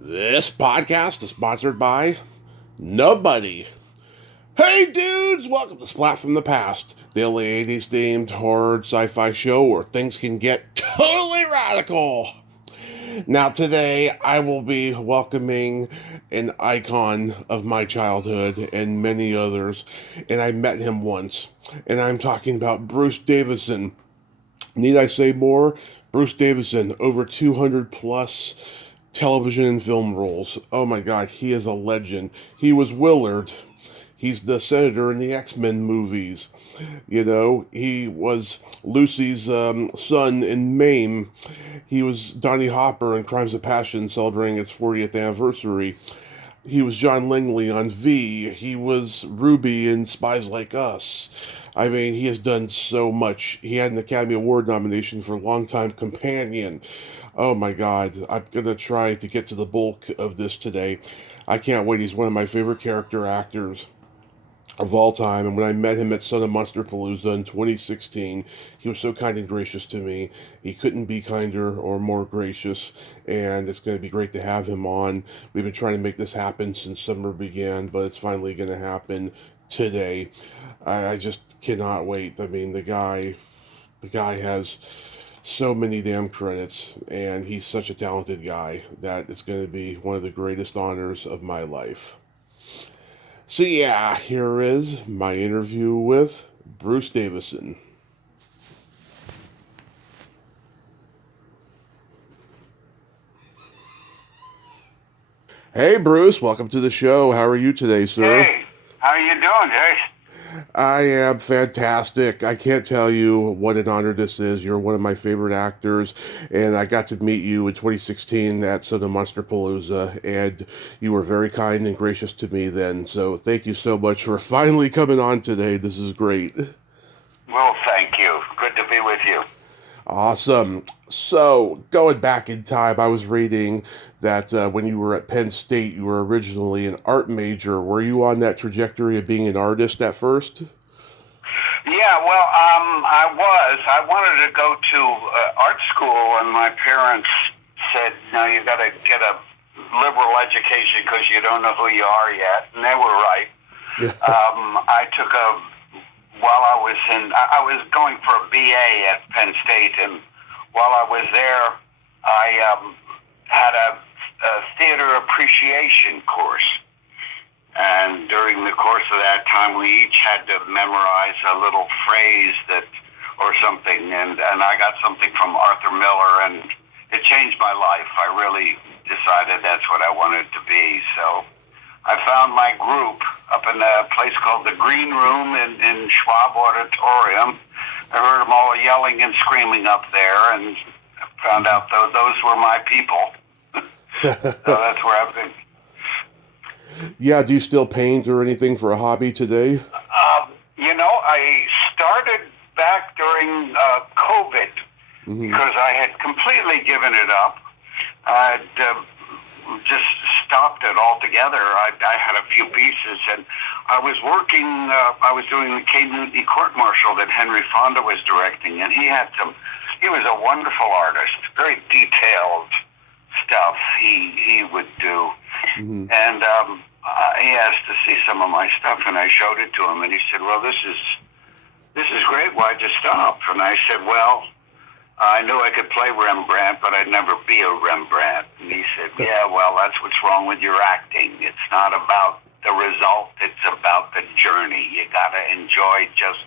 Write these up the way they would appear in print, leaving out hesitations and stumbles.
This podcast is sponsored by nobody. Hey dudes, welcome to Splat from the Past, the only 80s themed horror sci-fi show where things can get totally radical. Now today I will be welcoming an icon of my childhood and many others, and I met him once, and I'm talking about Bruce Davison. Need I say more? Bruce Davison, over 200 plus television and film roles. Oh my god, he is a legend. He was Willard. He's the senator in the X-Men movies. You know, he was Lucy's son in Mame. He was Donnie Hopper in Crimes of Passion celebrating its 40th anniversary. He was John Langley on V. He was Ruby in Spies Like Us. I mean, he has done so much. He had an Academy Award nomination for Longtime Companion. Oh my God, I'm gonna try to get to the bulk of this today. I can't wait. He's one of my favorite character actors of all time. And when I met him at Son of Monster Palooza in 2016, he was so kind and gracious to me. He couldn't be kinder or more gracious, and it's going to be great to have him on. We've been trying to make this happen since summer began, but it's finally going to happen today. I just cannot wait. I mean, the guy has so many damn credits, and he's such a talented guy that it's going to be one of the greatest honors of my life. So yeah, here is my interview with Bruce Davison. Hey Bruce, welcome to the show. How are you today, sir? Hey, how you doing, Jay? I am fantastic. I can't tell you what an honor this is. You're one of my favorite actors, and I got to meet you in 2016 at Son Monster Palooza, and you were very kind and gracious to me then. So thank you so much for finally coming on today. This is great. Well, thank you. Good to be with you. Awesome. So, going back in time, I was reading that when you were at Penn State, you were originally an art major. Were you on that trajectory of being an artist at first? Yeah, well, I was. I wanted to go to art school, and my parents said, "No, you got to get a liberal education because you don't know who you are yet," and they were right. Yeah. I took a while I was in. I was going for a BA at Penn State, and while I was there, I had a theater appreciation course. And during the course of that time, we each had to memorize a little phrase or something. And I got something from Arthur Miller, and it changed my life. I really decided that's what I wanted to be. So I found my group up in a place called the Green Room in Schwab Auditorium. I heard them all yelling and screaming up there, and found out those were my people. So that's where I've been. Yeah, do you still paint or anything for a hobby today? I started back during COVID because I had completely given it up. I'd just stopped it altogether. I had a few pieces, and I was working. I was doing the Kay Newton court-martial that Henry Fonda was directing, and he was a wonderful artist, very detailed stuff he would do. Mm-hmm. And he asked to see some of my stuff, and I showed it to him, and he said, "Well, this is great. Why'd you stop?" And I said, "Well, I knew I could play Rembrandt, but I'd never be a Rembrandt." And he said, "Yeah, well, that's what's wrong with your acting. It's not about the result. It's about the journey. You got to enjoy just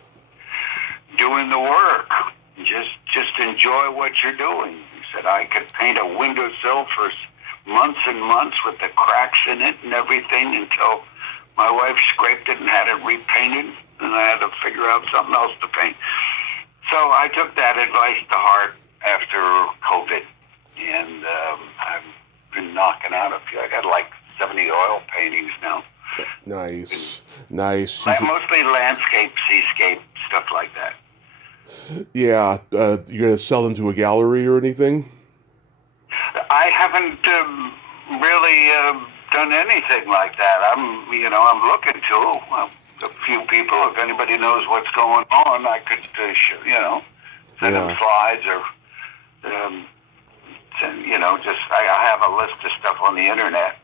doing the work. Just enjoy what you're doing." He said, "I could paint a windowsill for months and months with the cracks in it and everything until my wife scraped it and had it repainted, and I had to figure out something else to paint." So I took that advice to heart after COVID, and I've been knocking out a few. I got like 70 oil paintings now. Nice. Nice. Mostly landscape, seascape, stuff like that. Yeah, you're going to sell them to a gallery or anything? I haven't really done anything like that. I'm looking to a few people. If anybody knows what's going on, I could, send them slides or and I have a list of stuff on the internet.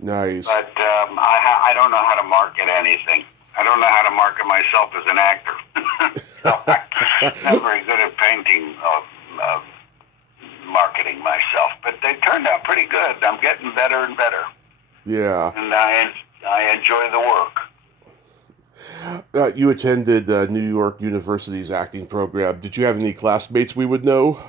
Nice. But I don't know how to market anything. I don't know how to market myself as an actor. So I'm not very good at painting, marketing myself. But they turned out pretty good. I'm getting better and better. Yeah. And I enjoy the work. You attended New York University's acting program. Did you have any classmates we would know?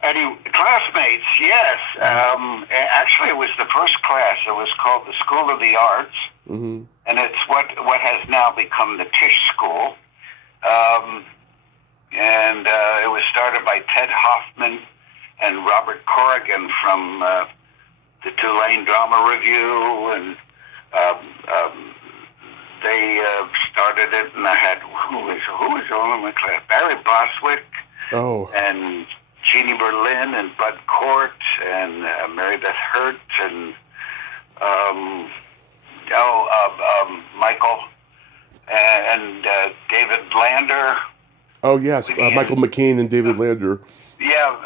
Any classmates? Yes. Actually, it was the first class. It was called the School of the Arts, Mm-hmm. and it's what has now become the Tisch School. And it was started by Ted Hoffman and Robert Corrigan from the Tulane Drama Review, and they started it. And I had who was all in my class? Barry Boswick. Oh. And Jeannie Berlin and Bud Cort and Mary Beth Hurt and Michael and David Lander. Oh yes, Michael McKean and David Lander. Yeah,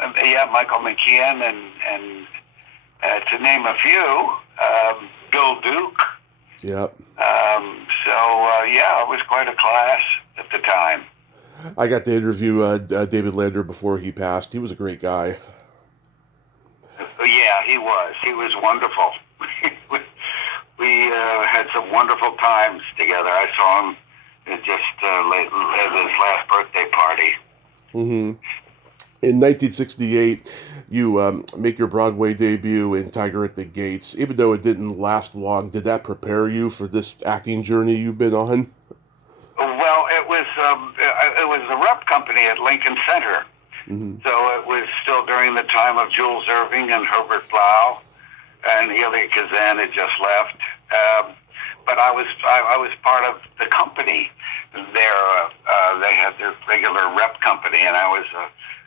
Michael McKean and to name a few, Bill Duke. Yep. It was quite a class at the time. I got to interview David Lander before he passed. He was a great guy. Yeah, he was. He was wonderful. We had some wonderful times together. I saw him at his last birthday party. Mm-hmm. In 1968, you make your Broadway debut in Tiger at the Gates. Even though it didn't last long, did that prepare you for this acting journey you've been on? Well, it was a rep company at Lincoln Center. Mm-hmm. So it was still during the time of Jules Irving and Herbert Blau, and Elia Kazan had just left. But I was part of the company there. They had their regular rep company, and I was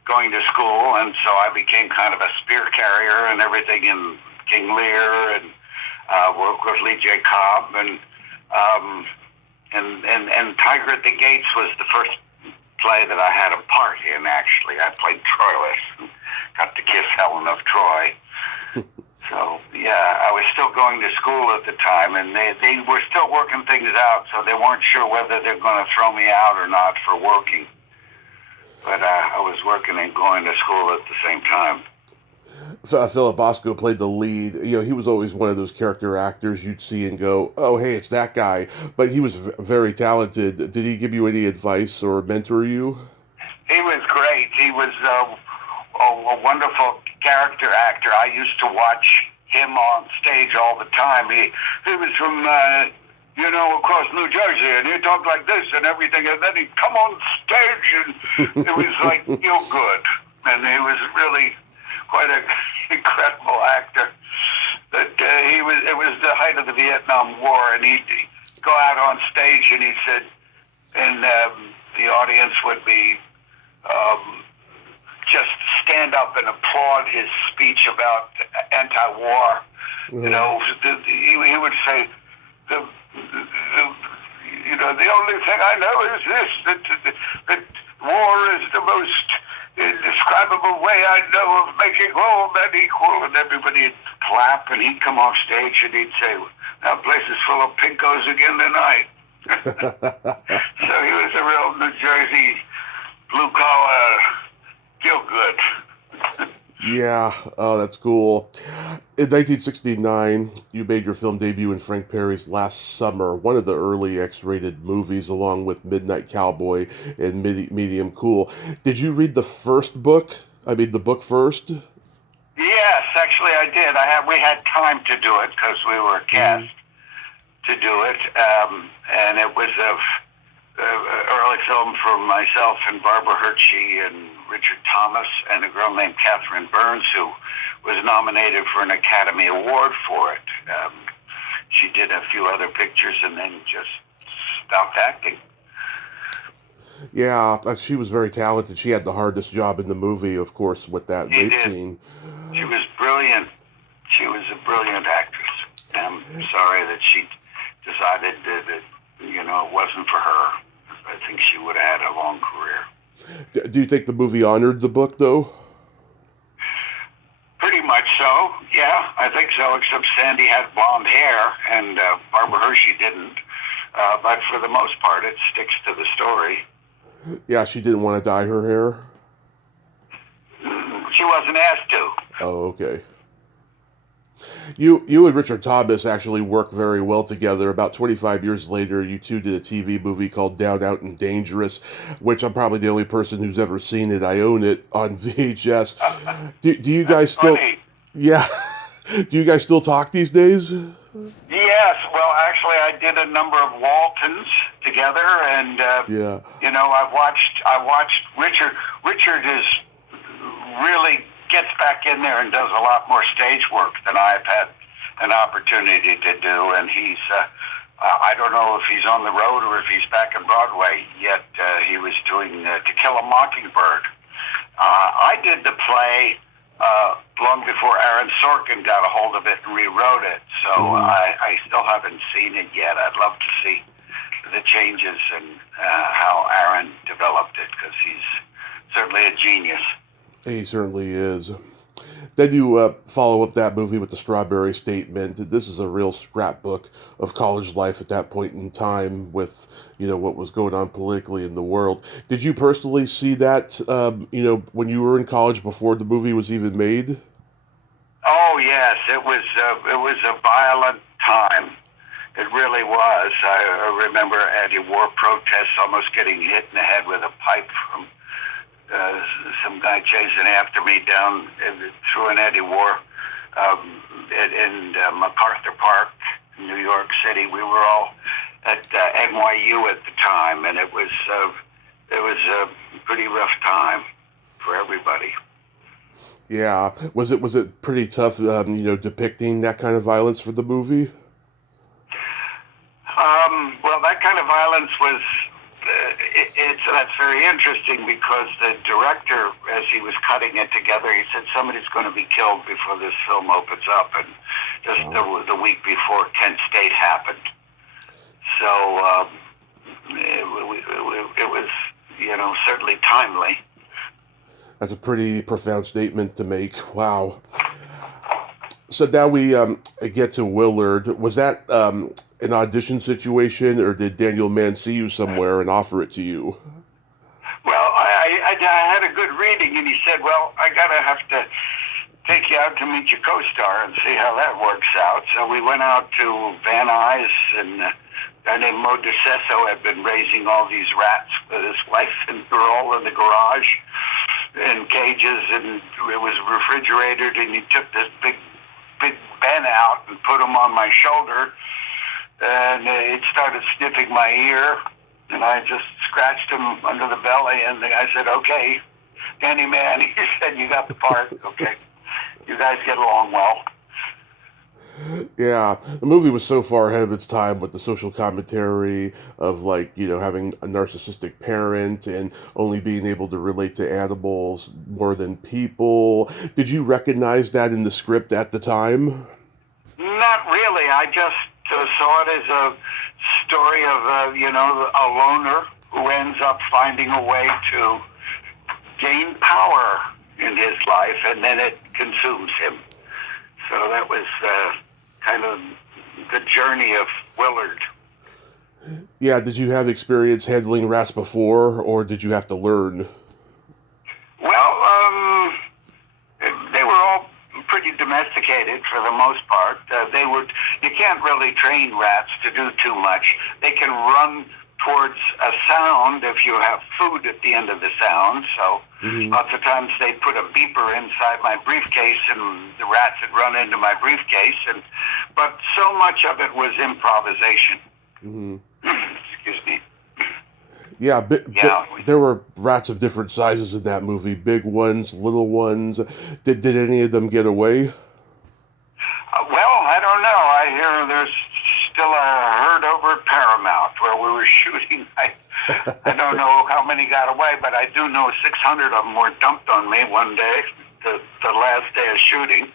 going to school, and so I became kind of a spear carrier and everything in King Lear, and worked with Lee J. Cobb, and Tiger at the Gates was the first play that I had a part in, actually. I played Troilus and got to kiss Helen of Troy. So, yeah, I was still going to school at the time, and they were still working things out, so they weren't sure whether they're going to throw me out or not for working. But I was working and going to school at the same time. Philip Bosco played the lead. He was always one of those character actors you'd see and go, oh, hey, it's that guy. But he was very talented. Did he give you any advice or mentor you? He was great. He was a wonderful character actor. I used to watch him on stage all the time. He was from, across New Jersey, and he talked like this and everything. And then he'd come on stage, and it was like, good. And he was really quite an incredible actor. But it was the height of the Vietnam War, and he'd go out on stage, and he said, and the audience would be just stand up and applaud his speech about anti-war. Mm-hmm. He would say, the only thing I know is this, that war is the most indescribable way I know of making all men equal, and everybody would clap, and he'd come off stage and he'd say, that place is full of pinkos again tonight. So he was a real New Jersey blue-collar feel-good. Yeah, oh, that's cool. In 1969, you made your film debut in Frank Perry's Last Summer, one of the early X-rated movies, along with Midnight Cowboy and Medium Cool. Did you read the book first? Yes, actually I did. We had time to do it because we were cast to do it, and it was a early film for myself and Barbara Hershey and Richard Thomas and a girl named Catherine Burns, who was nominated for an Academy Award for it. She did a few other pictures and then just stopped acting. Yeah, she was very talented. She had the hardest job in the movie, of course, with that rape scene. She was brilliant. She was a brilliant actress. I'm sorry that she decided that it wasn't for her. I think she would have had a long career. Do you think the movie honored the book, though? so. Yeah, I think so. Except Sandy had blonde hair, and Barbara Hershey didn't. But for the most part, it sticks to the story. Yeah, she didn't want to dye her hair. She wasn't asked to. Oh, okay. You and Richard Thomas actually work very well together. About 25 years later, you two did a TV movie called Down, Out, and Dangerous, which I'm probably the only person who's ever seen it. I own it on VHS. Do you guys still... Funny. Yeah. Do you guys still talk these days? Yes, well, actually, I did a number of Waltons together, and Yeah. you know, I watched Richard. Richard is really gets back in there and does a lot more stage work than I've had an opportunity to do, and he's. I don't know if he's on the road or if he's back in Broadway yet. He was doing To Kill a Mockingbird. I did the play long before Aaron Sorkin got a hold of it and rewrote it, so I still haven't seen it yet. I'd love to see the changes and how Aaron developed it, because he's certainly a genius. He certainly is. Then you follow up that movie with The Strawberry Statement. This is a real scrapbook of college life at that point in time with, what was going on politically in the world. Did you personally see that, when you were in college before the movie was even made? Oh, yes. It was a violent time. It really was. I remember anti-war protests, almost getting hit in the head with a pipe from some guy chasing after me down through an anti-war in MacArthur Park, New York City. We were all at NYU at the time, and it was a pretty rough time for everybody. Yeah, was it pretty tough, depicting that kind of violence for the movie? Well, that kind of violence was. That's very interesting, because the director, as he was cutting it together, he said somebody's going to be killed before this film opens up, and just the week before Kent State happened. So it was, certainly timely. That's a pretty profound statement to make. Wow. So now we get to Willard. Was that an audition situation, or did Daniel Mann see you somewhere and offer it to you? Well, I had a good reading, and he said, well, I have to take you out to meet your co-star and see how that works out. So we went out to Van Nuys, and a guy named Mo DeCesso had been raising all these rats with his wife and girl in the garage in cages, and it was refrigerated, and he took this big Ben out and put him on my shoulder, and it started sniffing my ear, and I just scratched him under the belly, and the guy said, okay, Danny Mann, he said, you got the part, okay, you guys get along well. Yeah, the movie was so far ahead of its time with the social commentary of, having a narcissistic parent and only being able to relate to animals more than people. Did you recognize that in the script at the time? Not really. I just saw it as a story of, a loner who ends up finding a way to gain power in his life, and then it consumes him. So that was kind of the journey of Willard. Yeah, did you have experience handling rats before, or did you have to learn? Well, they were all pretty domesticated for the most part. You can't really train rats to do too much. They can run towards a sound if you have food at the end of the sound. So lots of times they put a beeper inside my briefcase, and the rats would run into my briefcase. But so much of it was improvisation. Excuse me. Yeah, there were rats of different sizes in that movie. Big ones, little ones. Did any of them get away? Well, I don't know. I hear there's still a herd over at Paramount where we were shooting. I don't know how many got away, but I do know 600 of them were dumped on me one day, the last day of shooting.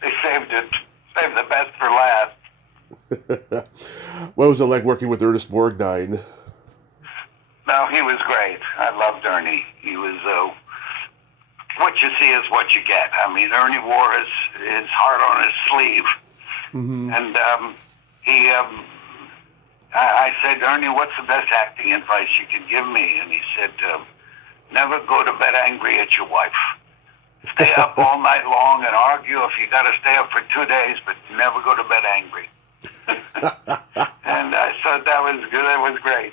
They saved the best for last. What was it like working with Ernest Borgnine? No, he was great. I loved Ernie. He was what you see is what you get. I mean, Ernie wore his heart on his sleeve. Mm-hmm. And I said, Ernie, what's the best acting advice you can give me? And he said, never go to bed angry at your wife. Stay up all night long and argue if you got to stay up for 2 days, but never go to bed angry. And I thought that was good. That was great.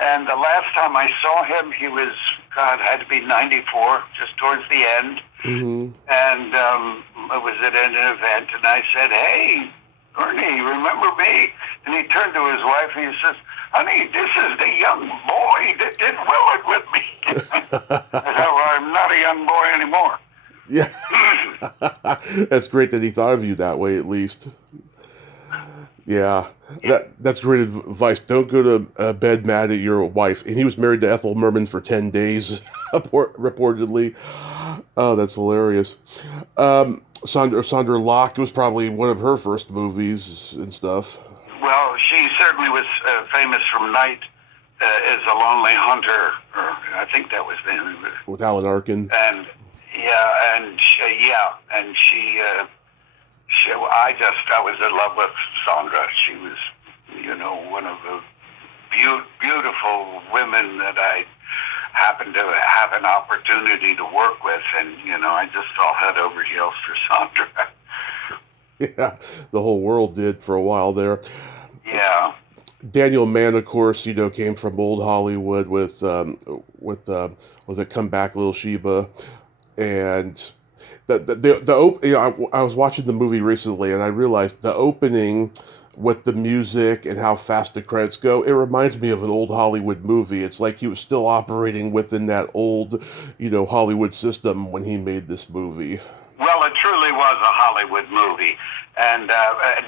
And the last time I saw him, he was, God, had to be 94, just towards the end. Mm-hmm. And I was at an event, and I said, hey, Ernie, remember me? And he turned to his wife, and he says, honey, this is the young boy that did Willard with me. I said, well, I'm not a young boy anymore. Yeah. That's great that he thought of you that way, at least. Yeah. That's great advice. Don't go to bed mad at your wife. And he was married to Ethel Merman for 10 days, reportedly. Oh, that's hilarious. Sandra Locke was probably one of her first movies and stuff. Well, she certainly was famous from Night as a Lonely Hunter, or I think that was the name of it. With Alan Arkin. And I was in love with Sandra. She was, one of the beautiful women that I happened to have an opportunity to work with, and I just fell head over heels for Sandra. Yeah, the whole world did for a while there. Yeah. Daniel Mann, of course, came from old Hollywood with was it Come Back, Little Sheba, and I was watching the movie recently, and I realized the opening with the music and how fast the credits go, it reminds me of an old Hollywood movie. It's like he was still operating within that old, Hollywood system when he made this movie. Well, it truly was a Hollywood movie, and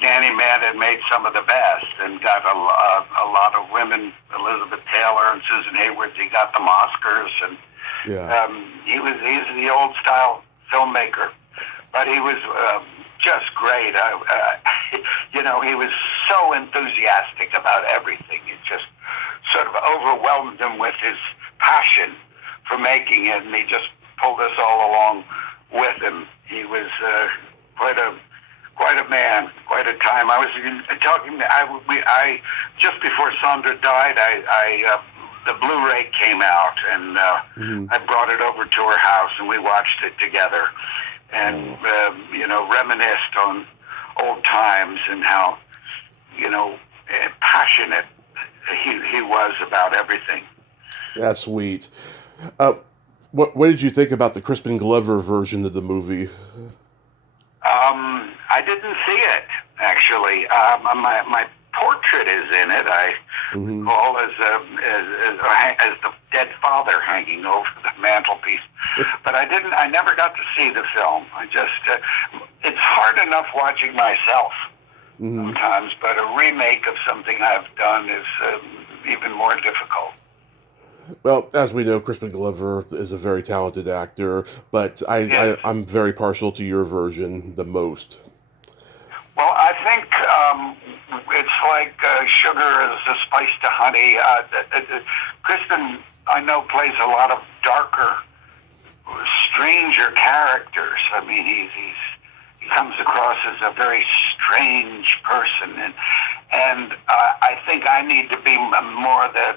Danny Mann had made some of the best and got a lot of women, Elizabeth Taylor and Susan Hayward. He got them Oscars, and yeah. He's the old style filmmaker, but he was just great. He was so enthusiastic about everything. It just sort of overwhelmed him with his passion for making it, and he just pulled us all along with him. He was quite a man, quite a time. I was talking. I just before Sandra died, the Blu-ray came out, and I brought it over to her house, and we watched it together, and reminisced on old times and how passionate he was about everything. That's sweet. What did you think about the Crispin Glover version of the movie? I didn't see it, actually. My portrait is in it. I recall as the dead father hanging over the mantelpiece. But I never got to see the film. It's hard enough watching myself sometimes, but a remake of something I've done is even more difficult. Well, as we know, Crispin Glover is a very talented actor, but I'm very partial to your version the most. Well, I think it's like sugar is a spice to honey. Crispin, I know, plays a lot of darker, stranger characters. I mean, he comes across as a very strange person, and I think I need to be more the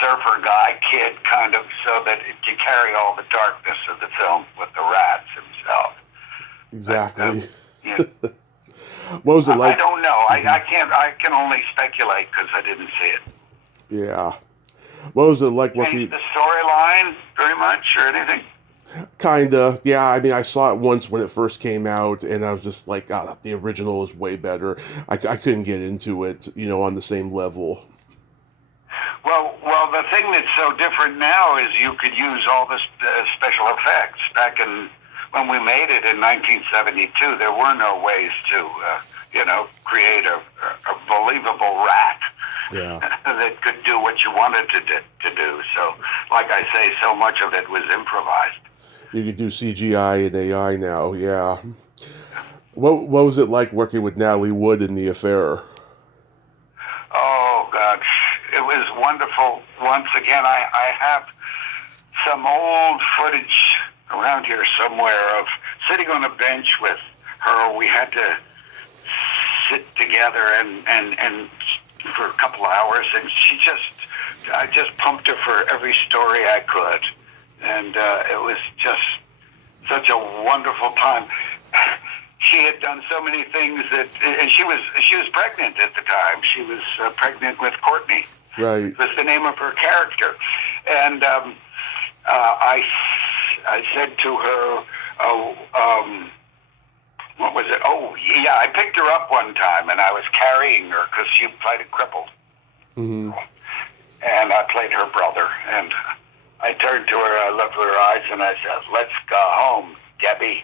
surfer guy, kid, kind of, so that you carry all the darkness of the film with the rats himself. Exactly. Yeah. What was it like? I don't know. I can only speculate because I didn't see it. Yeah. What was it like Changed the storyline very much or anything? Kinda. Yeah, I mean, I saw it once when it first came out, and I was just like, God, the original is way better. I couldn't get into it, on the same level. Well, the thing that's so different now is you could use all the special effects. Back when we made it in 1972, there were no ways to, create a believable rat that could do what you wanted to do. So, like I say, so much of it was improvised. You could do CGI and AI now, yeah. What was it like working with Natalie Wood in The Affair? Oh, God. It was wonderful. Once again, I have some old footage around here somewhere of sitting on a bench with her. We had to sit together and for a couple of hours, and I just pumped her for every story I could, and it was just such a wonderful time. She had done so many things and she was pregnant at the time. She was pregnant with Courtney. Right. Was the name of her character, and I said to her, what was it? Oh, yeah, I picked her up one time, and I was carrying her because she played a cripple. Mm-hmm. And I played her brother, and I turned to her, I looked at her eyes, and I said, "Let's go home, Debbie."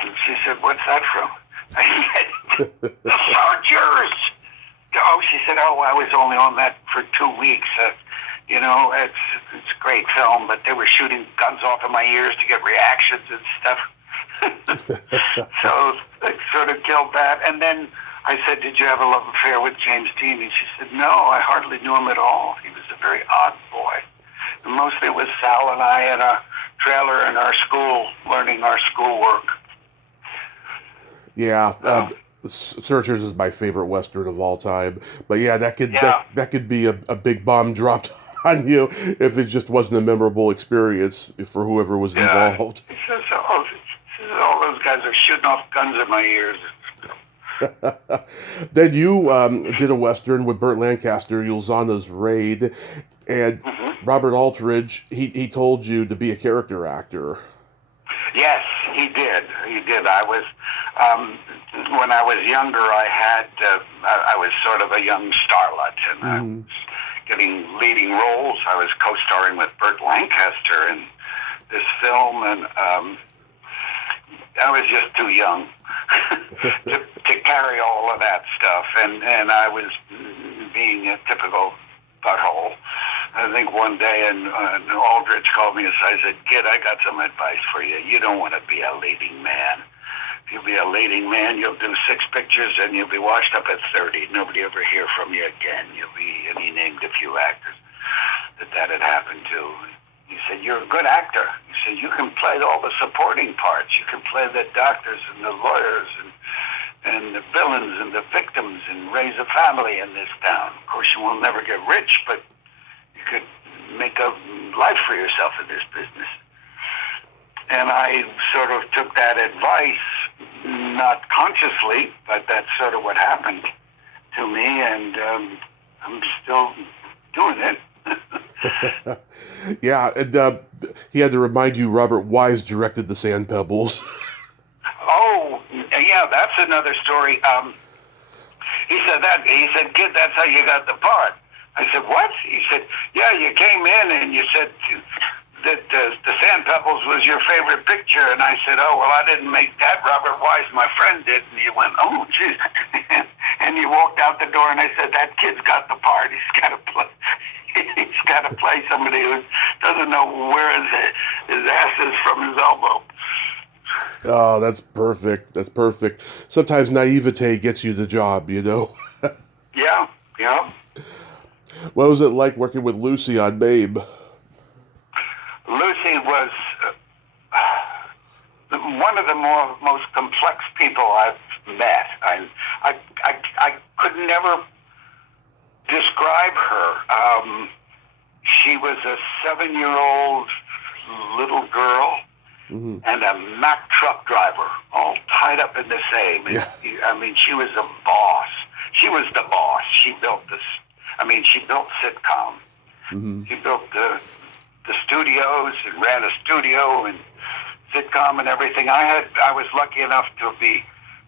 And she said, "What's that from?" I said, "The Soldiers." Oh, she said, "Oh, I was only on that for 2 weeks. It's a great film, but they were shooting guns off of my ears to get reactions and stuff." So it sort of killed that. And then I said, "Did you have a love affair with James Dean?" And she said, "No, I hardly knew him at all. He was a very odd boy." And mostly it was Sal and I in a trailer in our school, learning our schoolwork. Yeah, Searchers is my favorite Western of all time. But yeah, that could be a big bomb dropped on you if it just wasn't a memorable experience for whoever was involved. All those guys are shooting off guns at my ears. Then you did a Western with Burt Lancaster, Yulzana's Raid, and Robert Aldridge, he told you to be a character actor. Yes, he did. I was, when I was younger, I was sort of a young starlet, and I was getting leading roles. I was co-starring with Burt Lancaster in this film, and I was just too young to carry all of that stuff, and I was being a typical butthole. I think one day, and Aldrich called me and said, "Kid, I got some advice for you. You don't want to be a leading man. If you'll be a leading man, you'll do 6 pictures, and you'll be washed up at 30. Nobody ever hear from you again. And he named a few actors that had happened to. He said, "You're a good actor." He said, "You can play all the supporting parts. You can play the doctors and the lawyers and the villains and the victims and raise a family in this town. Of course, you will never get rich, but you could make a life for yourself in this business." And I sort of took that advice, not consciously, but that's sort of what happened to me, and I'm still doing it. Yeah, and he had to remind you Robert Wise directed The Sand Pebbles. Oh, yeah, that's another story. He said, "Kid, that's how you got the part." I said, "What?" He said, "Yeah, you came in and you said that The Sand Pebbles was your favorite picture." And I said, "Oh, well, I didn't make that. Robert Wise, my friend, did." And he went, "Oh, geez." And he walked out the door, and I said, "That kid's got the part. He's got to play somebody who doesn't know where his ass is from his elbow." Oh, that's perfect. That's perfect. Sometimes naivete gets you the job, you know? Yeah. What was it like working with Lucy on Mame? Lucy was one of the most complex people I've met. I could never describe her. She was a 7-year-old little girl and a Mack truck driver, all tied up in the same. Yeah. I mean, she was a boss. She was the boss. She built this. I mean, she built sitcom. She built the studios and ran a studio and sitcom and everything. I was lucky enough to be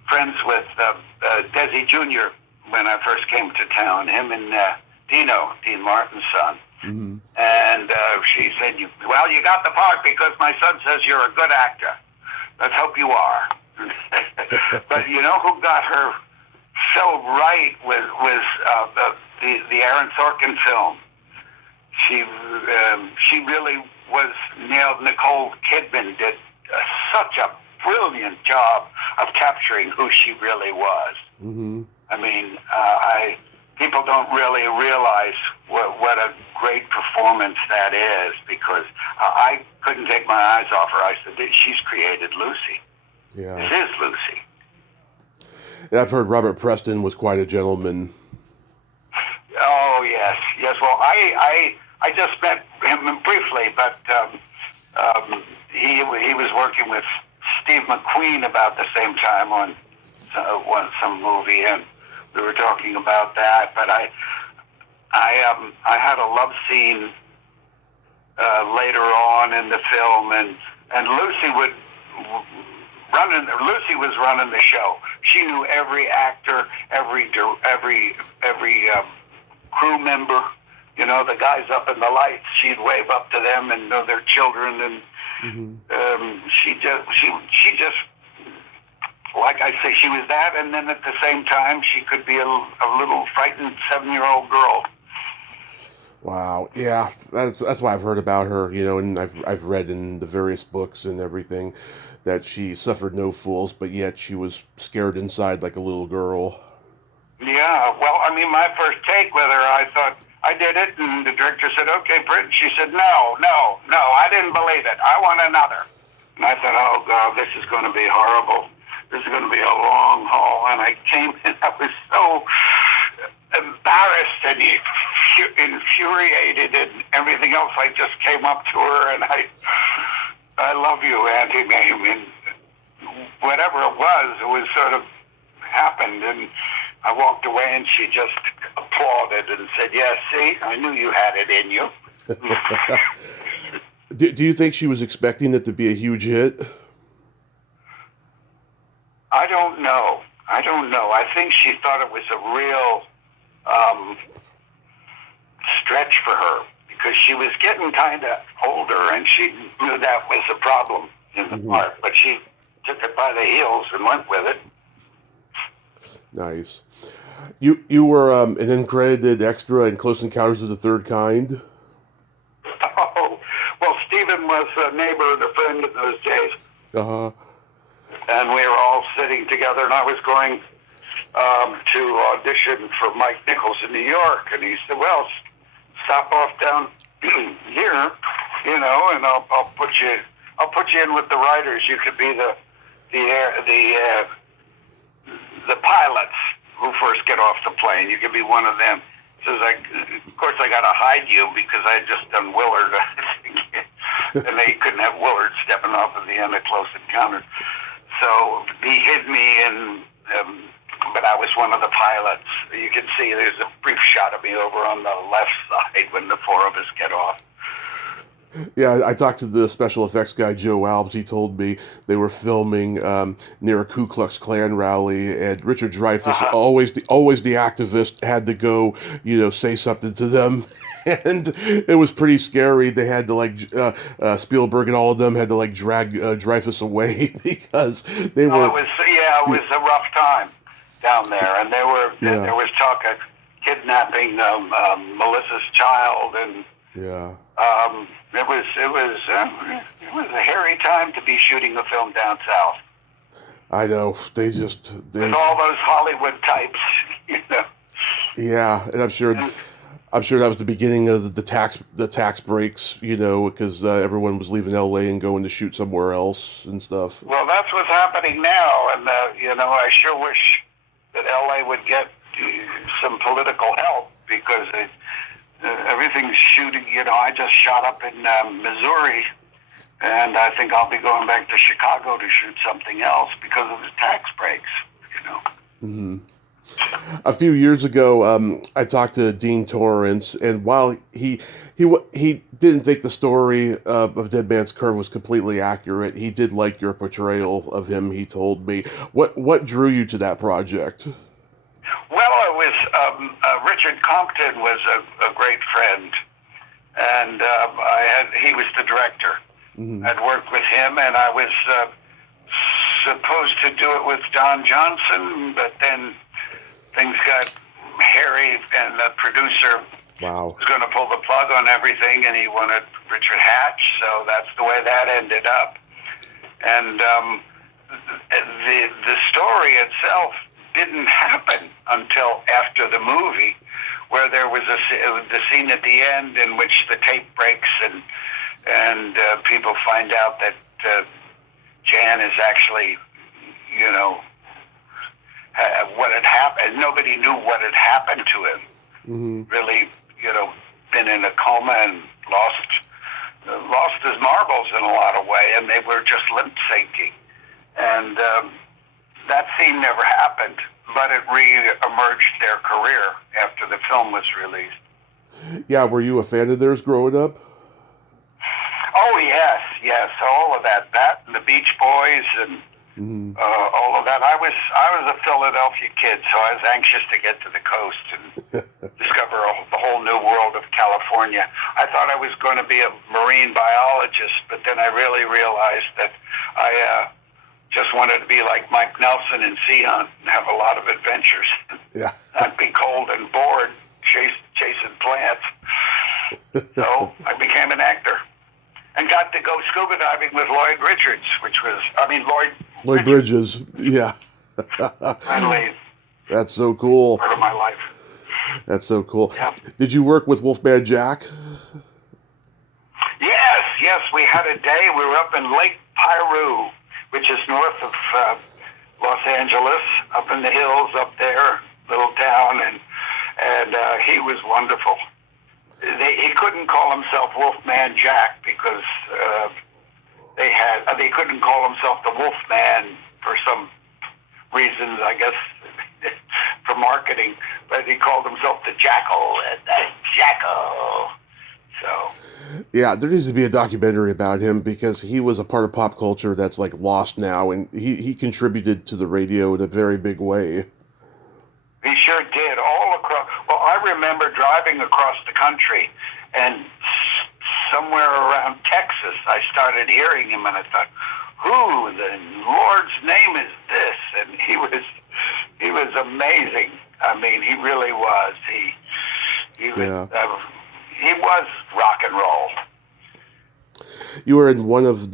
friends with Desi Jr. when I first came to town. Him and Dean Martin's son. And she said, "Well, you got the part because my son says you're a good actor. Let's hope you are." But you know who got her so right was the Aaron Sorkin film. She really was nailed. Nicole Kidman did such a brilliant job of capturing who she really was. I mean, people don't really realize what a great performance that is, because I couldn't take my eyes off her. I said, she's created Lucy. Yeah. This is Lucy. And I've heard Robert Preston was quite a gentleman. Oh, yes. Yes, well, I just met him briefly, but he was working with Steve McQueen about the same time on some movie, and we were talking about that. But I had a love scene later on in the film, and Lucy was running the show. She knew every actor, every crew member. You know, the guys up in the lights, she'd wave up to them and know their children, and she just, like I say, she was that, and then at the same time, she could be a little frightened 7-year-old girl. Wow, yeah, that's why I've heard about her, you know, and I've read in the various books and everything that she suffered no fools, but yet she was scared inside like a little girl. Yeah, well, I mean, my first take, whether I thought I did it, and the director said, "Okay, Britt." She said, "No, I didn't believe it. I want another." And I thought, "Oh God, this is going to be horrible. This is going to be a long haul." And I came in, I was so embarrassed and infuriated and everything else. I just came up to her and I love you, Auntie Mame, and whatever it was sort of happened, and I walked away and she just applauded and said, "Yes, see, I knew you had it in you." Do you think she was expecting it to be a huge hit? I don't know. I think she thought it was a real stretch for her, because she was getting kind of older, and she knew that was a problem in the part, but she took it by the heels and went with it. Nice. You were an uncredited extra in Close Encounters of the Third Kind? Oh, well, Stephen was a neighbor and a friend in those days. Uh-huh. And we were all sitting together, and I was going to audition for Mike Nichols in New York, and he said, "Well, stop off down here, you know, and I'll put you in with the writers. You could be the pilots who first get off the plane. You could be one of them." So of course, I got to hide you because I had just done Willard, and they couldn't have Willard stepping off at the end of Close Encounters. So he hid me, but I was one of the pilots. You can see there's a brief shot of me over on the left side when the four of us get off. Yeah, I talked to the special effects guy, Joe Alves. He told me they were filming near a Ku Klux Klan rally, and Richard Dreyfuss, always the activist, had to go, you know, say something to them. And it was pretty scary. They had to Spielberg and all of them had to drag Dreyfuss away because they were. It was a rough time down there, and there was talk of kidnapping Melissa's child, and it was a hairy time to be shooting a film down south. I know they with all those Hollywood types, you know. Yeah, and I'm sure that was the beginning of the tax breaks, you know, because everyone was leaving L.A. and going to shoot somewhere else and stuff. Well, that's what's happening now, and you know, I sure wish that L.A. would get some political help, because everything's shooting. You know, I just shot up in Missouri, and I think I'll be going back to Chicago to shoot something else because of the tax breaks. You know. Mm-hmm. A few years ago, I talked to Dean Torrance, and while he didn't think the story of Dead Man's Curve was completely accurate, he did like your portrayal of him. He told me what drew you to that project. Well, it was Richard Compton was a great friend, and he was the director. Mm-hmm. I'd worked with him, and I was supposed to do it with Don Johnson, but then things got hairy, and the producer was going to pull the plug on everything, and he wanted Richard Hatch, so that's the way that ended up. And the story itself didn't happen until after the movie, where there was the scene at the end in which the tape breaks and people find out that Jan is actually, you know, what had happened. Nobody knew what had happened to him. Mm-hmm. Really, you know, been in a coma and lost his marbles in a lot of way, and they were just lip syncing. And that scene never happened, but it re-emerged their career after the film was released. Yeah, were you a fan of theirs growing up? Oh, yes, all of that and the Beach Boys and all of that. I was a Philadelphia kid, so I was anxious to get to the coast and discover the whole new world of California. I thought I was going to be a marine biologist, but then I really realized that I just wanted to be like Mike Nelson and sea hunt and have a lot of adventures. Yeah. Not be cold and bored chasing plants. So I became an actor. And got to go scuba diving with Lloyd Bridges, Lloyd Bridges, yeah. Finally. That's so cool. Part of my life. That's so cool. Yeah. Did you work with Wolfman Jack? Yes. We had a day. We were up in Lake Piru, which is north of Los Angeles, up in the hills up there, little town, and he was wonderful. He couldn't call himself Wolfman Jack because they couldn't call himself the Wolfman for some reasons, I guess, for marketing. But he called himself the Jackal and the Jackal. So yeah, there needs to be a documentary about him because he was a part of pop culture that's like lost now, and he contributed to the radio in a very big way. He sure did, all across. Well, I remember driving across the country, and somewhere around Texas, I started hearing him, and I thought, "Who the Lord's name is this?" And he was amazing. I mean, he really was. He was rock and roll. You were in one of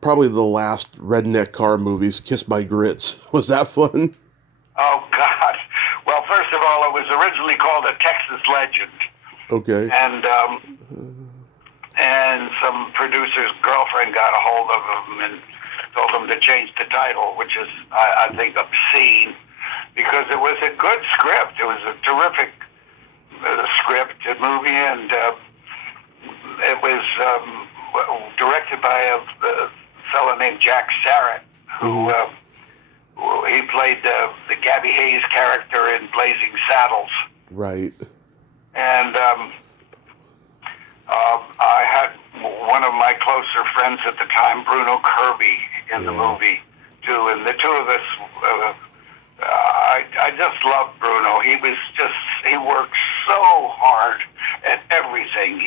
probably the last redneck car movies, Kiss My Grits. Was that fun? Oh, God. Well, first of all, it was originally called A Texas Legend. Okay. And some producer's girlfriend got a hold of him and told him to change the title, which is, I think, obscene, because it was a good script. It was a terrific script, a movie, and it was directed by a fellow named Jack Sarrett, who... he played the Gabby Hayes character in Blazing Saddles. Right. And I had one of my closer friends at the time, Bruno Kirby, in the movie, too. And the two of us, I just loved Bruno. He worked so hard at everything.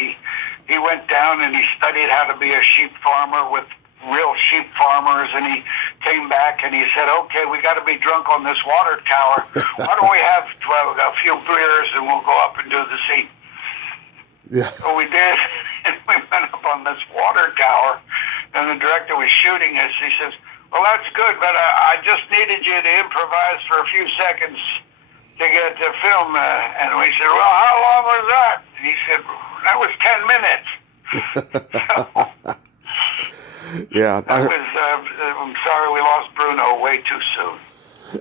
He went down and he studied how to be a sheep farmer with real sheep farmers, and he came back and he said, "Okay, we got to be drunk on this water tower. Why don't we have a few beers and we'll go up and do the scene?" Yeah. So we did, and we went up on this water tower, and the director was shooting us. He says, "Well, that's good, but I just needed you to improvise for a few seconds to get the film." And we said, "Well, how long was that?" And he said, "That was 10 minutes." Yeah, I'm sorry we lost Bruno way too soon.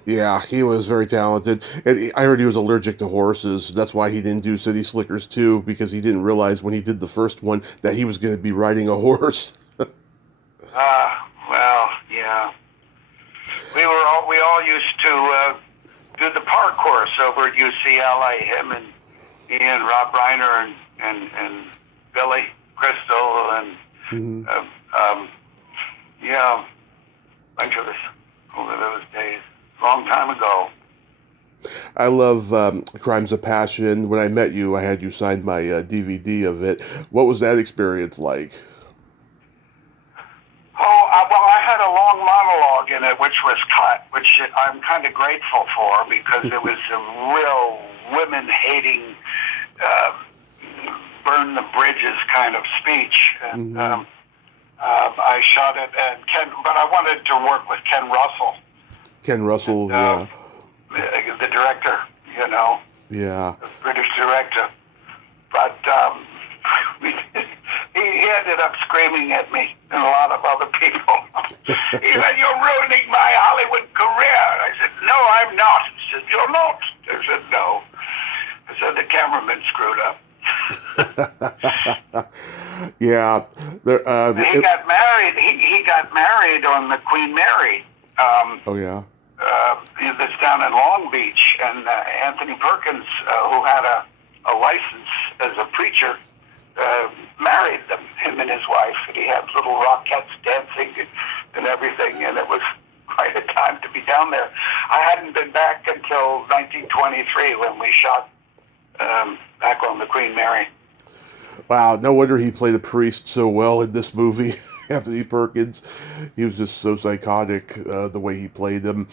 Yeah, he was very talented. And I heard he was allergic to horses. That's why he didn't do City Slickers 2, because he didn't realize when he did the first one that he was going to be riding a horse. Well, yeah. We all used to do the parkour over at UCLA. Him and Ian, Rob Reiner, and Billy Crystal, and yeah, bunch of us over those days. Long time ago. I love Crimes of Passion. When I met you, I had you sign my DVD of it. What was that experience like? Well, I had a long monologue in it, which was cut, which I'm kind of grateful for, because it was a real women-hating, burn the bridges kind of speech. And I shot it, but I wanted to work with Ken Russell. Ken Russell, and director, you know, Yeah. the British director. But he ended up screaming at me and a lot of other people. He said, "You're ruining my Hollywood career." I said, "No, I'm not." He said, "You're not." I said, "No." I said, "The cameraman screwed up." Yeah. He got married. He got married on the Queen Mary. Oh, yeah. That's down in Long Beach, and Anthony Perkins, who had a license as a preacher, married them, him and his wife, and he had little Rockettes dancing and everything, and it was quite a time to be down there. I hadn't been back until 1923 when we shot back on the Queen Mary. Wow, no wonder he played a priest so well in this movie. Anthony Perkins, he was just so psychotic the way he played him.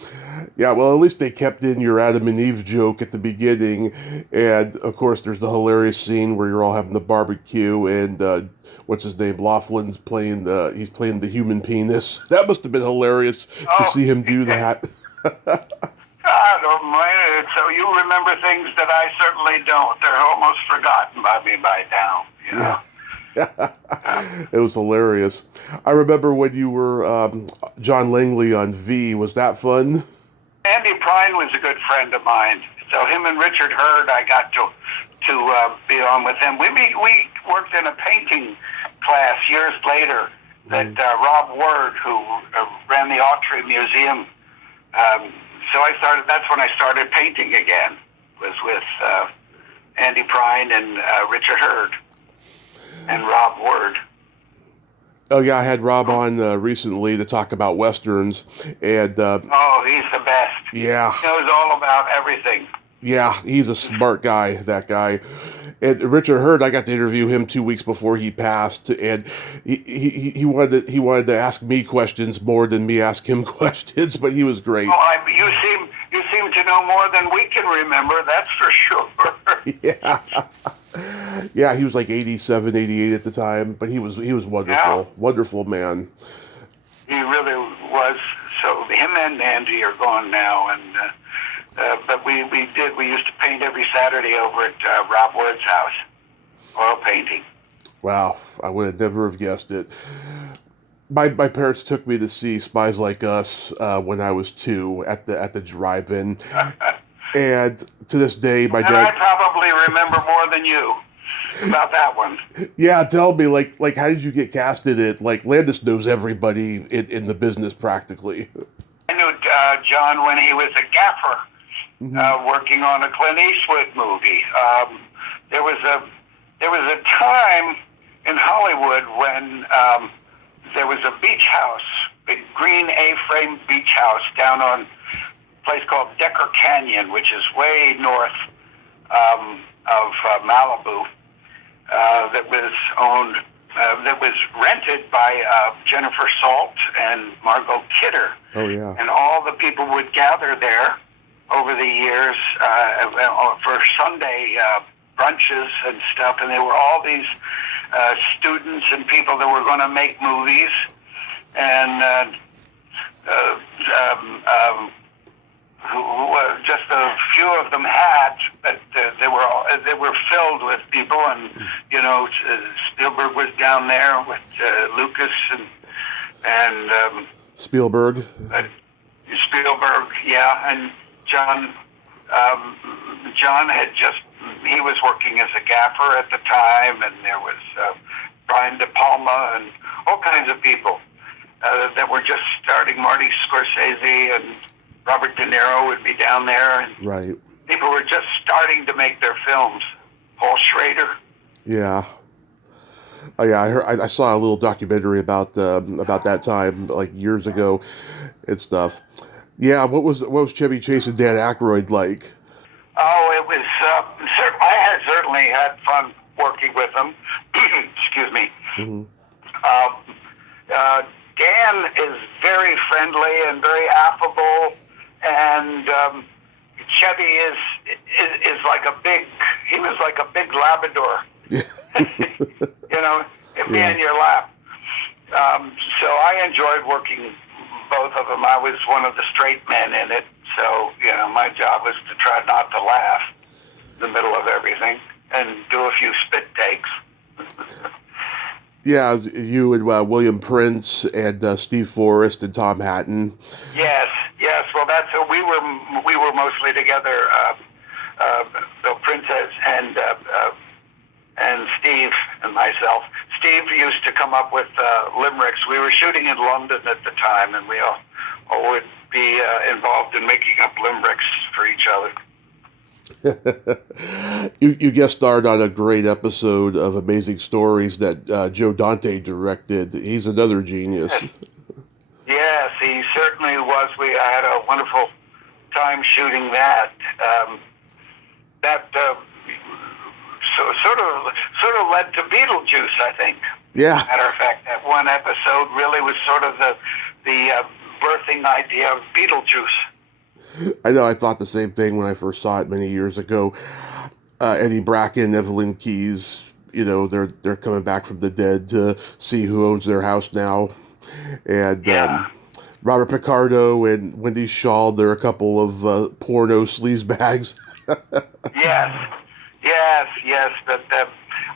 Yeah, well, at least they kept in your Adam and Eve joke at the beginning, and of course there's the hilarious scene where you're all having the barbecue, and what's his name, Laughlin's playing he's playing the human penis. That must have been hilarious to see him do that. God almighty, so you remember things that I certainly don't. They're almost forgotten by me by now, you know? Yeah. It was hilarious. I remember when you were John Langley on V. Was that fun? Andy Prine was a good friend of mine. So him and Richard Hurd, I got to be on with him. We worked in a painting class years later that Rob Ward, who ran the Autry Museum. So that's when I started painting again, was with Andy Prine and Richard Hurd. And Rob Ward. Oh yeah, I had Rob on recently to talk about westerns, and oh, he's the best. Yeah, he knows all about everything. Yeah, he's a smart guy. That guy, and Richard Hurd. I got to interview him 2 weeks before he passed, and he wanted to ask me questions more than me ask him questions, but he was great. Oh, you seem to know more than we can remember. That's for sure. Yeah. Yeah, he was like 87, 88 at the time, but he was wonderful. Yeah. Wonderful man. He really was. So him and Andy are gone now, and but we used to paint every Saturday over at Rob Ward's house, oil painting. Wow, I would have never have guessed it. My parents took me to see Spies Like Us when I was 2 at the drive-in. And to this day, my dad... I probably remember more than you about that one. Yeah, tell me, like, how did you get casted in it? Like, Landis knows everybody in the business, practically. I knew John when he was a gaffer, working on a Clint Eastwood movie. There was a time in Hollywood when there was a beach house, big green A-frame beach house down on place called Decker Canyon, which is way north of Malibu, that was owned, that was rented by Jennifer Salt and Margot Kidder. Oh yeah. And all the people would gather there over the years for Sunday brunches and stuff, and there were all these students and people that were going to make movies, and who just a few of them had, but they were filled with people, and Spielberg was down there with Lucas and Spielberg. Spielberg, yeah, and John he was working as a gaffer at the time, and there was Brian De Palma and all kinds of people that were just starting. Marty Scorsese and Robert De Niro would be down there, and right. People were just starting to make their films. Paul Schrader. Yeah. Oh yeah, I saw a little documentary about that time, like years ago, and stuff. Yeah, what was Chevy Chase and Dan Aykroyd like? Oh, it was. I had certainly had fun working with them. Excuse me. Mm-hmm. Dan is very friendly and very affable, and Chevy is like a big. He was like a big Labrador. Me in your lap. So I enjoyed working both of them. I was one of the straight men in it, so my job was to try not to laugh in the middle of everything and do a few spit takes. Yeah, you and William Prince and Steve Forrest and Tom Hatton. Yes. Well, that's we were mostly together. Bill Princess and Steve and myself. Steve used to come up with limericks. We were shooting in London at the time, and we all would be involved in making up limericks for each other. You guest starred on a great episode of Amazing Stories that Joe Dante directed. He's another genius. Yes, he certainly was. I had a wonderful time shooting that. Sort of led to Beetlejuice, I think. Yeah. Matter of fact, that one episode really was sort of the birthing idea of Beetlejuice. I know. I thought the same thing when I first saw it many years ago. Eddie Bracken, Evelyn Keyes, they're coming back from the dead to see who owns their house now, and Robert Picardo and Wendy Shaw. They're a couple of porno sleazebags. Yes. But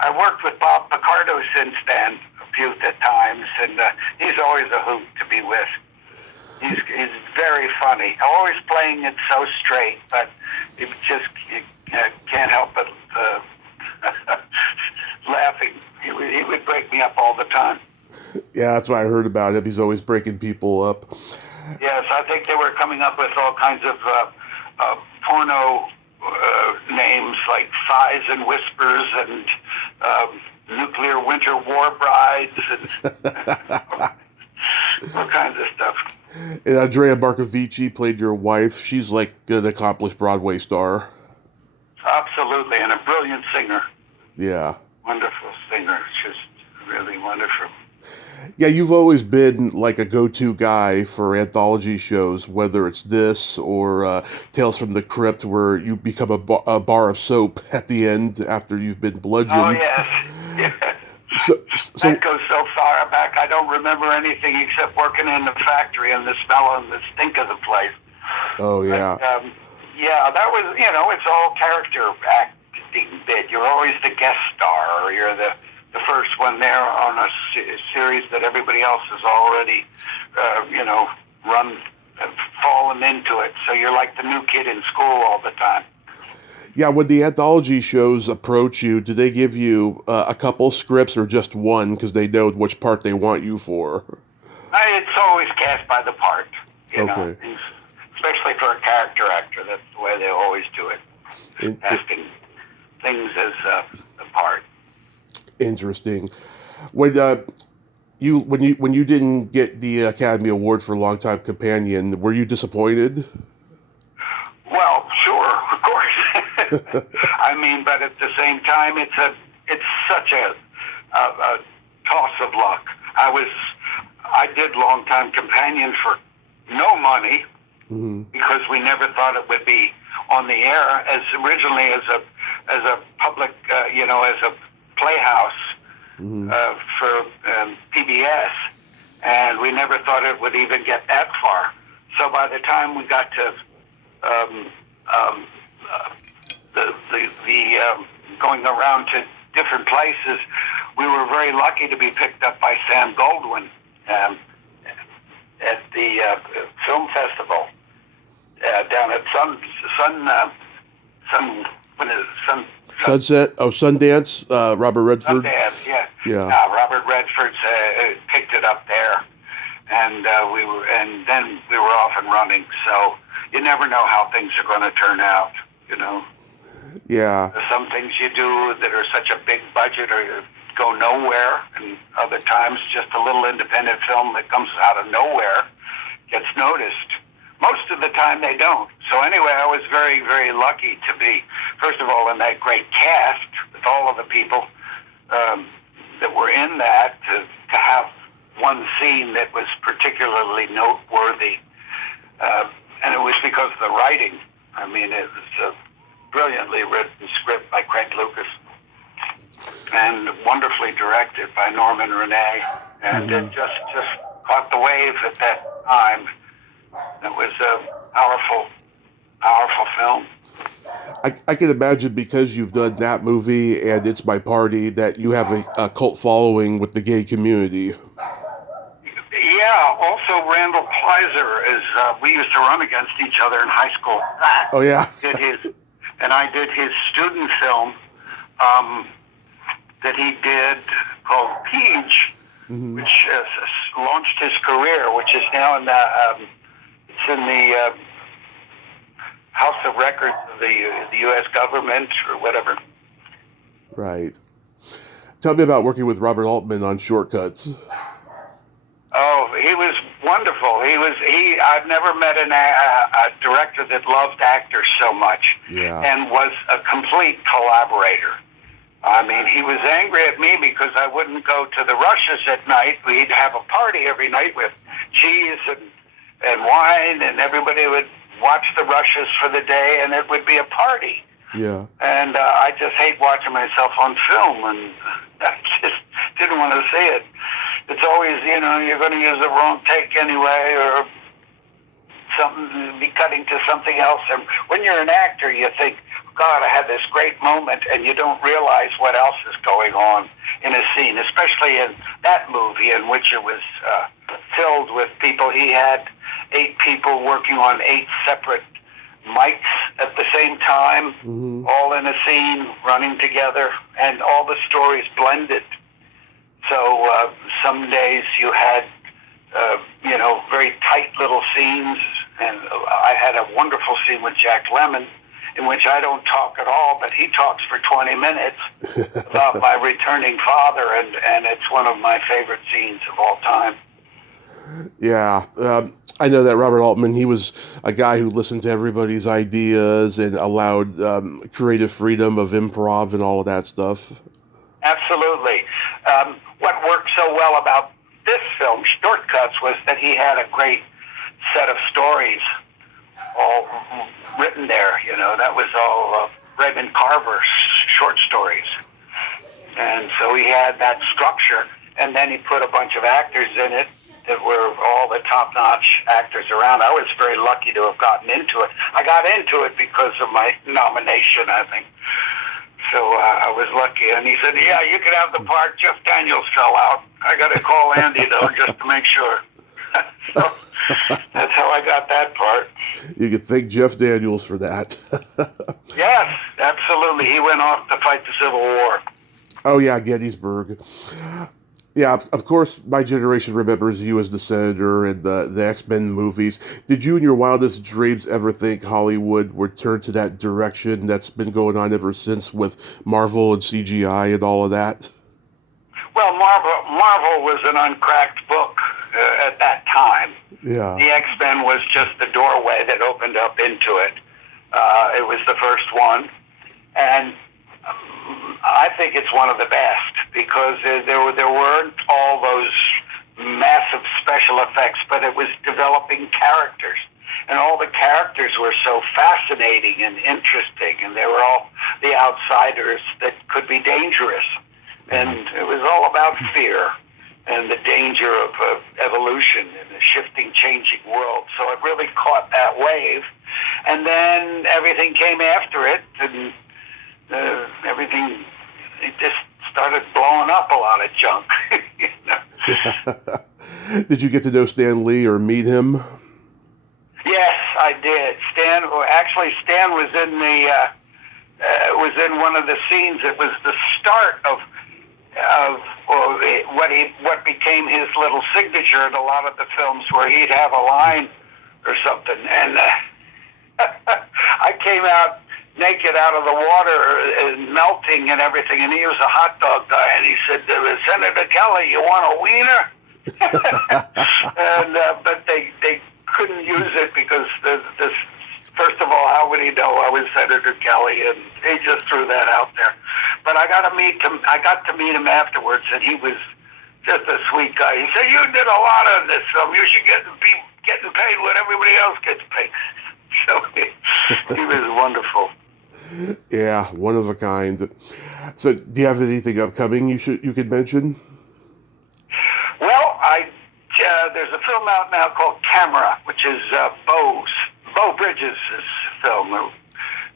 I worked with Bob Picardo since then a few times, and he's always a hoot to be with. He's very funny. Always playing it so straight, but you can't help but laughing. He would break me up all the time. Yeah, that's what I heard about him. He's always breaking people up. Yes, I think they were coming up with all kinds of porno names like Sighs and Whispers and Nuclear Winter War Brides and all kinds of stuff. And Andrea Marcovici played your wife. She's like an accomplished Broadway star. Absolutely, and a brilliant singer. Yeah. Wonderful singer. Just really wonderful. Yeah, you've always been like a go-to guy for anthology shows, whether it's this or Tales from the Crypt, where you become a bar of soap at the end after you've been bludgeoned. Oh, yes. So that goes so far back, I don't remember anything except working in the factory and the smell and the stink of the place. Oh, yeah. But, that was, it's all character acting bit. You're always the guest star, or you're the first one there on a series that everybody else has already, fallen into it. So you're like the new kid in school all the time. Yeah, when the anthology shows approach you, do they give you a couple scripts or just one because they know which part they want you for? It's always cast by the part, Okay. Especially for a character actor. That's the way they always do it, casting things as a part. Interesting. When you didn't get the Academy Award for Longtime Companion, were you disappointed? Well, sure, of course. I mean, but at the same time, it's such a toss of luck. I did Longtime Companion for no money because we never thought it would be on the air as originally as a public, as a playhouse for PBS, and we never thought it would even get that far. So by the time we got to going around to different places, we were very lucky to be picked up by Sam Goldwyn at the film festival down at Sunset? Oh, Sundance. Robert Redford. Sundance, yeah. Yeah. Robert Redford picked it up there, and then we were off and running. So you never know how things are going to turn out, Yeah. There's some things you do that are such a big budget or go nowhere, and other times just a little independent film that comes out of nowhere gets noticed. Most of the time they don't. So anyway, I was very, very lucky to be, first of all, in that great cast with all of the people that were in that, to have one scene that was particularly noteworthy. And it was because of the writing. I mean, it was a brilliantly written script by Craig Lucas and wonderfully directed by Norman Renee. And it just caught the wave at that time. It was a powerful film. I can imagine because you've done that movie and It's My Party that you have a cult following with the gay community. Yeah, also Randall Kleiser is, we used to run against each other in high school. Oh yeah. I did his student film, um, that he did called Peach, Mm-hmm. which launched his career, which is now in it's in the House of Records of the U.S. government or whatever. Right. Tell me about working with Robert Altman on Shortcuts. Oh, he was wonderful. I've never met a director that loved actors so much, Yeah. and was a complete collaborator. I mean, he was angry at me because I wouldn't go to the Rushes at night. We'd have a party every night with cheese and wine, and everybody would watch the Rushes for the day, and it would be a party. Yeah. And I just hate watching myself on film, and I just didn't want to see it. It's always, you're going to use the wrong take anyway, or something, be cutting to something else. And when you're an actor, you think, God, I had this great moment, and you don't realize what else is going on in a scene, especially in that movie in which it was filled with people. He had 8 people working on 8 separate mics at the same time, Mm-hmm. all in a scene, running together, and all the stories blended. So some days you had, very tight little scenes, and I had a wonderful scene with Jack Lemmon, in which I don't talk at all, but he talks for 20 minutes about my returning father, and it's one of my favorite scenes of all time. Yeah, I know that Robert Altman, he was a guy who listened to everybody's ideas and allowed creative freedom of improv and all of that stuff. Absolutely. What worked so well about this film, Shortcuts, was that he had a great set of stories all written there. That was all Raymond Carver's short stories. And so he had that structure, and then he put a bunch of actors in it that were all the top-notch actors around. I was very lucky to have gotten into it. I got into it because of my nomination, I think. So I was lucky. And he said, yeah, you could have the part. Jeff Daniels fell out. I got to call Andy, though, just to make sure. So that's how I got that part. You could thank Jeff Daniels for that. Yes, absolutely. He went off to fight the Civil War. Oh yeah, Gettysburg. Yeah, of course, my generation remembers you as the Senator and the X-Men movies. Did you in your wildest dreams ever think Hollywood would turn to that direction that's been going on ever since with Marvel and CGI and all of that? Well, Marvel was an uncracked book at that time. Yeah. The X-Men was just the doorway that opened up into it. It was the first one. And I think it's one of the best because there weren't all those massive special effects, but it was developing characters. And all the characters were so fascinating and interesting, and they were all the outsiders that could be dangerous. And it was all about fear and the danger of evolution in a shifting, changing world. So it really caught that wave. And then everything came after it, and everything, it just started blowing up a lot of junk. Did you get to know Stan Lee or meet him? Yes, I did. Stan was in was in one of the scenes. It was the start of what became his little signature in a lot of the films, where he'd have a line or something, and I came out naked out of the water and melting and everything, and he was a hot dog guy, and he said, Senator Kelly, you want a wiener? But they couldn't use it because this. First of all, how would he know I was Senator Kelly? And he just threw that out there. But I got to meet him. I got to meet him afterwards, and he was just a sweet guy. He said, "You did a lot on this film. You should be getting paid what everybody else gets paid." So he was wonderful. Yeah, one of a kind. So, do you have anything upcoming you could mention? Well, there's a film out now called Camera, which is Bo Bridges' film.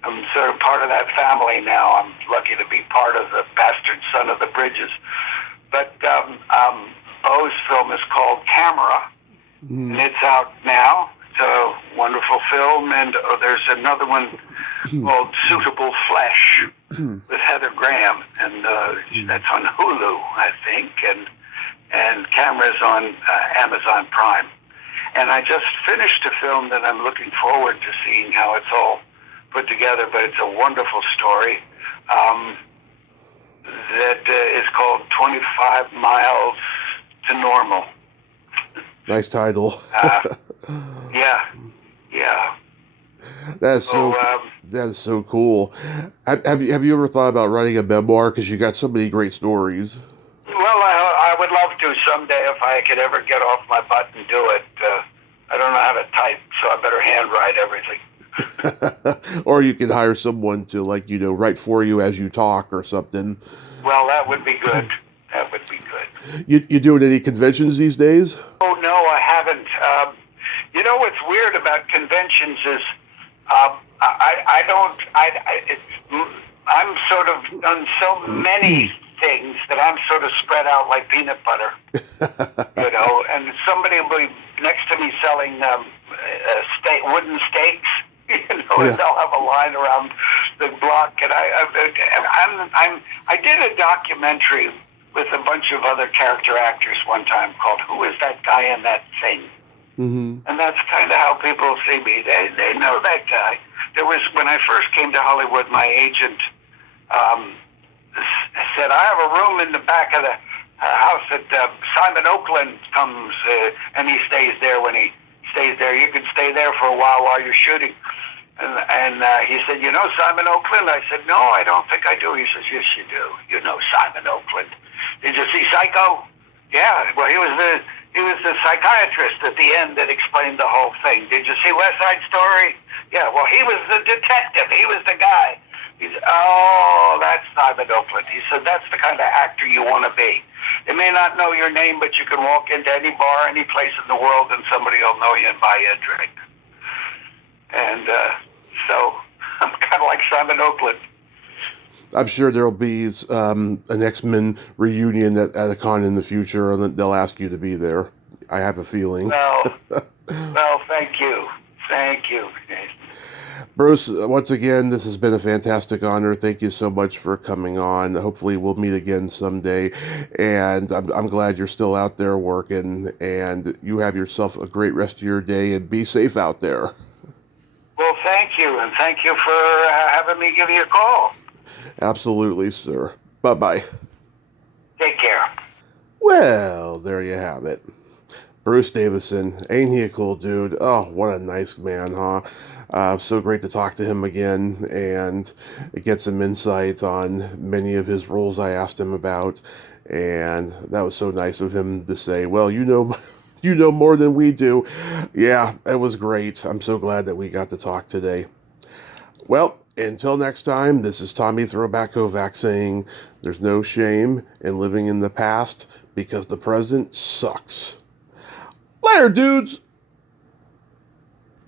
I'm sort of part of that family now. I'm lucky to be part of the Bastard Son of the Bridges. But Bo's film is called Camera, and it's out now. It's a wonderful film, and there's another one called Suitable Flesh with Heather Graham, and that's on Hulu, I think, and Camera's on Amazon Prime. And I just finished a film that I'm looking forward to seeing how it's all put together, but it's a wonderful story that is called 25 Miles to Normal. Nice title. Yeah. That is so cool. Have you ever thought about writing a memoir? Because you got so many great stories. Well, I would love to someday if I could ever get off my butt and do it. I don't know how to type, so I better handwrite everything. Or you can hire someone to, write for you as you talk or something. Well, that would be good. That would be good. You doing any conventions these days? Oh, no, I haven't. What's weird about conventions is I'm sort of done so many things that I'm sort of spread out like peanut butter, and somebody will be next to me selling wooden stakes, and they'll have a line around the block, and I did a documentary with a bunch of other character actors one time called Who Is That Guy in That Thing? Mm-hmm. And that's kind of how people see me. They know that guy. There was, when I first came to Hollywood, my agent said, I have a room in the back of the house that Simon Oakland comes, and he stays there when he stays there. You can stay there for a while you're shooting. And he said, you know Simon Oakland? I said, no, I don't think I do. He says, yes, you do. You know Simon Oakland. Did you see Psycho? Yeah, well, he was the psychiatrist at the end that explained the whole thing. Did you see West Side Story? Yeah, well, he was the detective. He was the guy. He said, oh, that's Simon Oakland. He said, that's the kind of actor you want to be. They may not know your name, but you can walk into any bar, any place in the world, and somebody will know you and buy you a drink. And so I'm kind of like Simon Oakland. I'm sure there'll be an X-Men reunion at a con in the future, and they'll ask you to be there. I have a feeling. Well, thank you. Thank you. Bruce, once again, this has been a fantastic honor. Thank you so much for coming on. Hopefully we'll meet again someday. And I'm glad you're still out there working, and you have yourself a great rest of your day, and be safe out there. Well, thank you, and thank you for having me give you a call. Absolutely, sir. Bye-bye. Take care. Well, there you have it. Bruce Davison. Ain't he a cool dude? Oh, what a nice man, huh? So great to talk to him again and get some insight on many of his roles I asked him about. And that was so nice of him to say, well, you know more than we do. Yeah, it was great. I'm so glad that we got to talk today. Well, until next time, this is Tommy Throwback Kovac saying there's no shame in living in the past because the present sucks. Later, dudes!